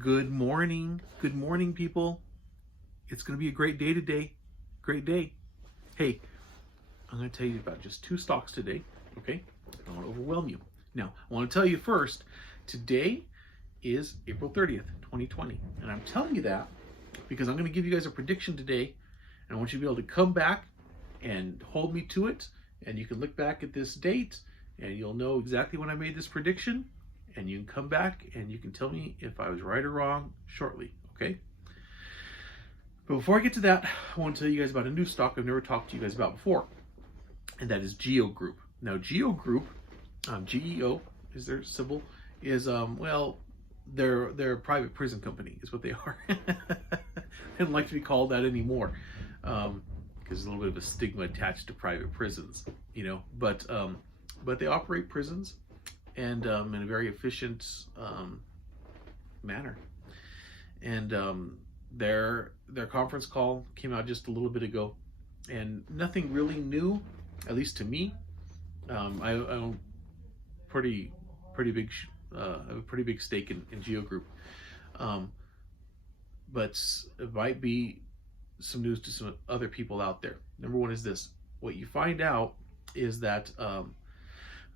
Good morning. Good morning, people. It's going to be a great day today. Great day. Hey, I'm going to tell you about just two stocks today, okay? I don't want to overwhelm you. Now, I want to tell you first, today is April 30th, 2020. And I'm telling you that because I'm going to give you guys a prediction today. And I want you to be able to come back and hold me to it. And you can look back at this date and you'll know exactly when I made this prediction. And you can come back and you can tell me if I was right or wrong shortly, okay? But before I get to that, I want to tell you guys about a new stock I've never talked to you guys about before, and that is Geo Group. Now, Geo Group, GEO is their symbol, is, they're a private prison company is what they are. They don't like to be called that anymore because there's a little bit of a stigma attached to private prisons, but they operate prisons and in a very efficient manner. And their conference call came out just a little bit ago, and nothing really new, at least to me. I own pretty big, have a pretty big stake in Geo Group, but it might be some news to some other people out there. Number one is this: what you find out is that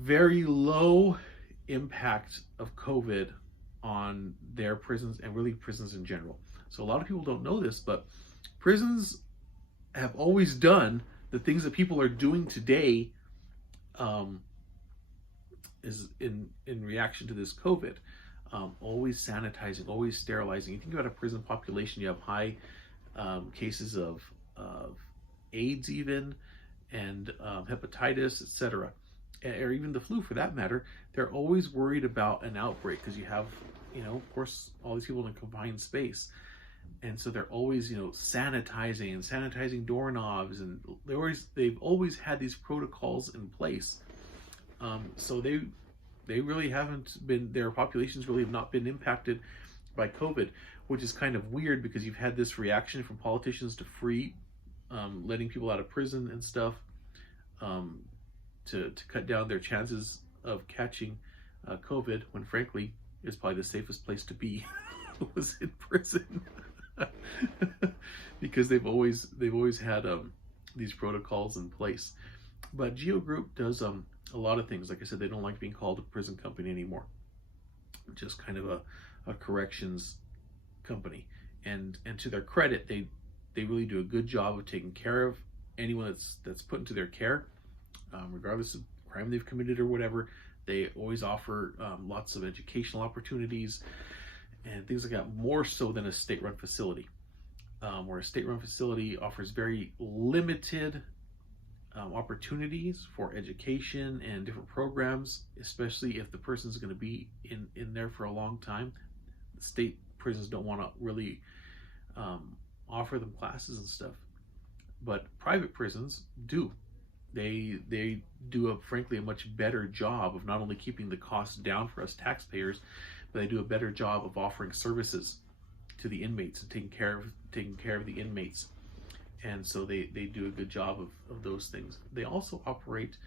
very low impact of COVID on their prisons and really prisons in general. So a lot of people don't know this, but prisons have always done the things that people are doing today, is in reaction to this COVID. Always sanitizing, always sterilizing. You think about a prison population, you have high cases of AIDS even, and hepatitis, etc., or even the flu for that matter. They're always worried about an outbreak because you have, of course, all these people in a confined space. And so they're always, sanitizing doorknobs, and they've always had these protocols in place. So they really haven't been, their populations really have not been impacted by COVID, which is kind of weird because you've had this reaction from politicians to free letting people out of prison and stuff, to cut down their chances of catching COVID, when frankly it's probably the safest place to be was in prison. Because they've always had these protocols in place. But Geo Group does a lot of things. Like I said, they don't like being called a prison company anymore, just kind of a corrections company. And to their credit, they really do a good job of taking care of anyone that's put into their care, regardless of crime they've committed or whatever. They always offer lots of educational opportunities and things like that, more so than a state-run facility, where a state-run facility offers very limited opportunities for education and different programs, especially if the person's going to be in there for a long time. The state prisons don't want to really offer them classes and stuff, but private prisons do. They do frankly a much better job of not only keeping the costs down for us taxpayers, but they do a better job of offering services to the inmates and taking care of the inmates. And so they do a good job of those things. They also operate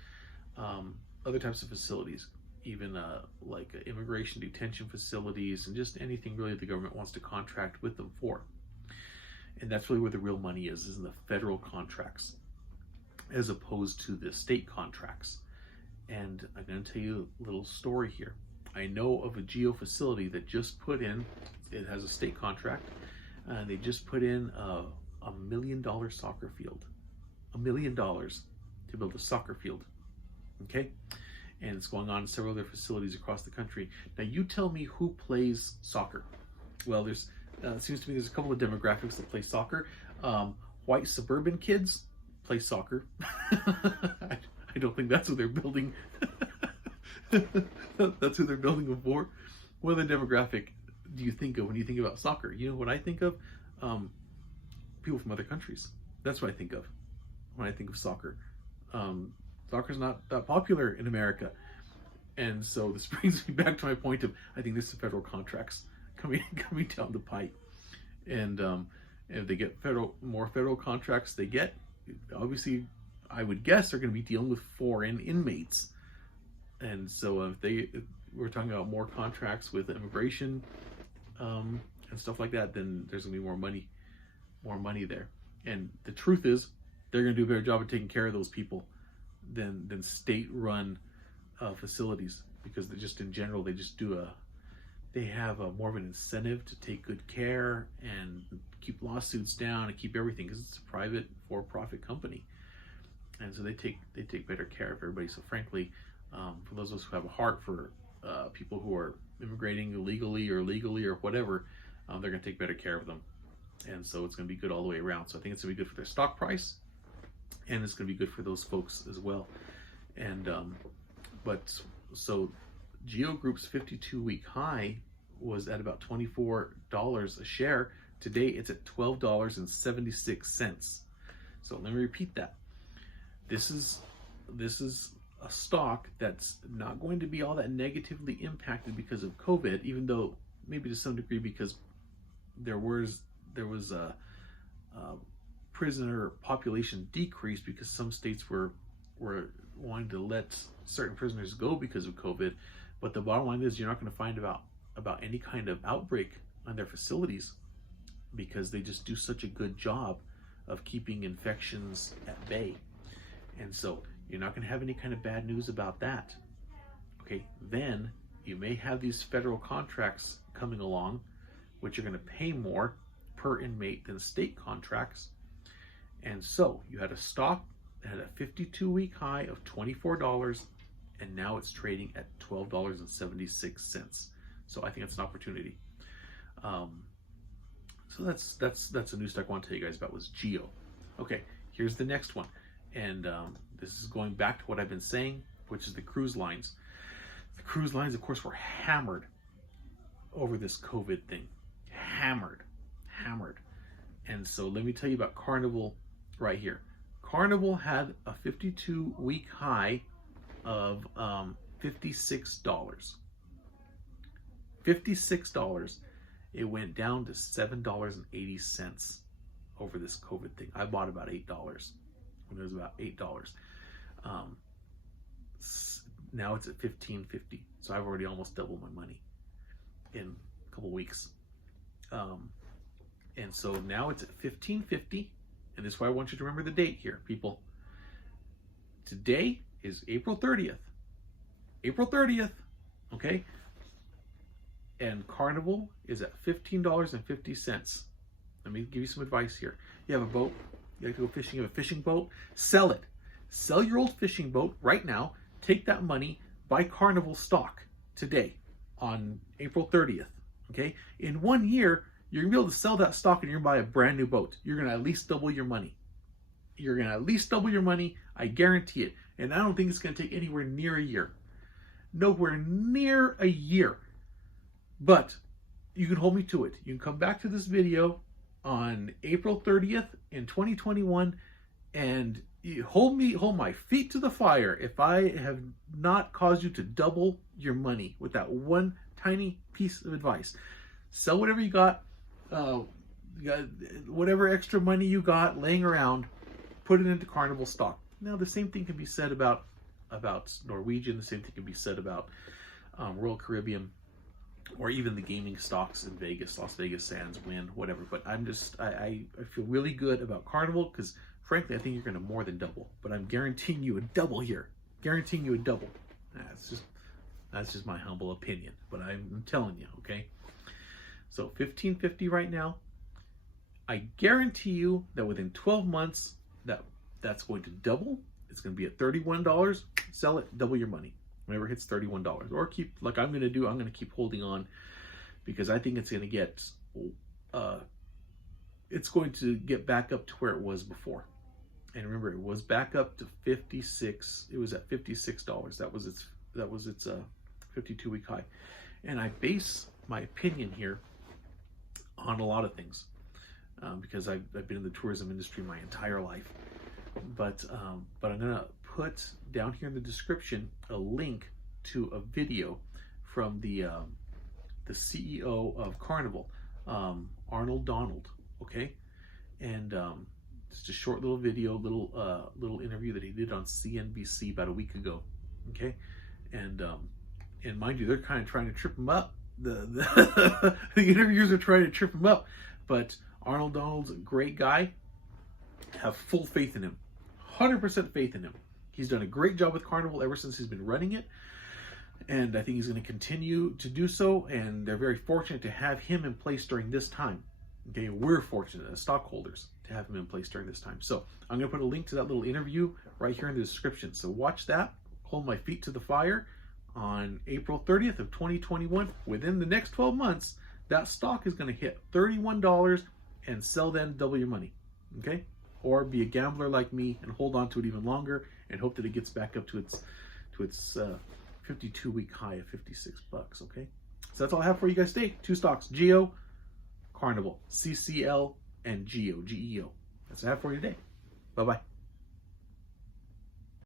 other types of facilities, even like immigration detention facilities, and just anything really the government wants to contract with them for. And that's really where the real money is in the federal contracts, as opposed to the state contracts. And I'm going to tell you a little story here. I know of a Geo facility that just put in, it has a state contract, and they just put in a $1 million soccer field. $1 million to build a soccer field, okay? And it's going on in several other facilities across the country. Now you tell me who plays soccer. Well, it seems to me there's a couple of demographics that play soccer. White suburban kids play soccer. I don't think that's what they're building. That's who they're building them for. What other demographic do you think of when you think about soccer? You know what I think of? People from other countries. That's what I think of when I think of soccer. Soccer's not that popular in America. And so this brings me back to my point of, I think this is federal contracts coming down the pipe. And if they get more federal contracts, obviously, I would guess they're going to be dealing with foreign inmates. And so if we're talking about more contracts with immigration and stuff like that, then there's gonna be more money there. And the truth is, they're gonna do a better job of taking care of those people than state-run facilities, because they just, in general, they have more of an incentive to take good care and keep lawsuits down and keep everything, because it's a private for-profit company, and so they take better care of everybody. So frankly, for those of us who have a heart for people who are immigrating illegally or legally or whatever, they're going to take better care of them, and so it's going to be good all the way around. So I think it's going to be good for their stock price, and it's going to be good for those folks as well. And so Geo Group's 52-week high was at about $24 a share. Today it's at $12.76. So let me repeat that. This is a stock that's not going to be all that negatively impacted because of COVID, even though maybe to some degree, because there was a prisoner population decrease because some states were wanting to let certain prisoners go because of COVID. But the bottom line is, you're not going to find about any kind of outbreak on their facilities, because they just do such a good job of keeping infections at bay. And so you're not going to have any kind of bad news about that. Okay, then you may have these federal contracts coming along, which are going to pay more per inmate than state contracts. And so you had a stock that had a 52-week high of $24, and now it's trading at $12.76. So I think that's an opportunity. So that's a new stock I want to tell you guys about, was Geo. Okay, here's the next one, and this is going back to what I've been saying, which is the cruise lines. The cruise lines, of course, were hammered over this COVID thing. Hammered. And so let me tell you about Carnival right here. Carnival had a 52-week high of $56. $56. It went down to $7.80 over this COVID thing. I bought about $8 when it was about $8. Now it's at $15.50. So I've already almost doubled my money in a couple weeks. And so now it's at $15.50. And this is why I want you to remember the date here, people. Today is April 30th. April 30th, okay? And Carnival is at $15.50. Let me give you some advice here. You have a boat, you like to go fishing, you have a fishing boat, sell it. Sell your old fishing boat right now, take that money, buy Carnival stock today on April 30th, okay? In 1 year, you're gonna be able to sell that stock and you're gonna buy a brand new boat. You're gonna at least double your money. You're gonna at least double your money, I guarantee it. And I don't think it's gonna take anywhere near a year. Nowhere near a year. But you can hold me to it. You can come back to this video on April 30th in 2021 and you hold my feet to the fire if I have not caused you to double your money with that one tiny piece of advice. Sell whatever you got, whatever extra money you got laying around, put it into Carnival stock. Now the same thing can be said about Norwegian, the same thing can be said about Royal Caribbean, or even the gaming stocks in Vegas, Las Vegas Sands, Wynn, whatever. But I feel really good about Carnival because, frankly, I think you're going to more than double. But I'm guaranteeing you a double here. Guaranteeing you a double. That's just my humble opinion. But I'm telling you, okay? So $15.50 right now. I guarantee you that within 12 months, that's going to double. It's going to be at $31. Sell it, double your money. Whenever it hits $31, or keep, like I'm going to do, I'm going to keep holding on because I think it's going to get back up to where it was before. And remember, it was back up to 56. It was at $56. That was its 52-week high. And I base my opinion here on a lot of things because I've been in the tourism industry my entire life. But I'm going to put down here in the description a link to a video from the CEO of Carnival, Arnold Donald, okay? And just a short little video, little interview that he did on CNBC about a week ago, okay? And mind you, they're kind of trying to trip him up the interviewers are trying to trip him up. But Arnold Donald's a great guy. Have full faith in him. 100% faith in him. He's done a great job with Carnival ever since he's been running it. And I think he's going to continue to do so. And they're very fortunate to have him in place during this time. Okay, we're fortunate as stockholders to have him in place during this time. So I'm going to put a link to that little interview right here in the description. So watch that. Hold my feet to the fire. On April 30th of 2021, within the next 12 months, that stock is going to hit $31 and sell then double your money. Okay? Or be a gambler like me and hold on to it even longer and hope that it gets back up to its 52-week high of $56. Okay? So that's all I have for you guys today. 2 stocks, GEO, Carnival, CCL, and GEO, GEO. That's what I have for you today. Bye-bye.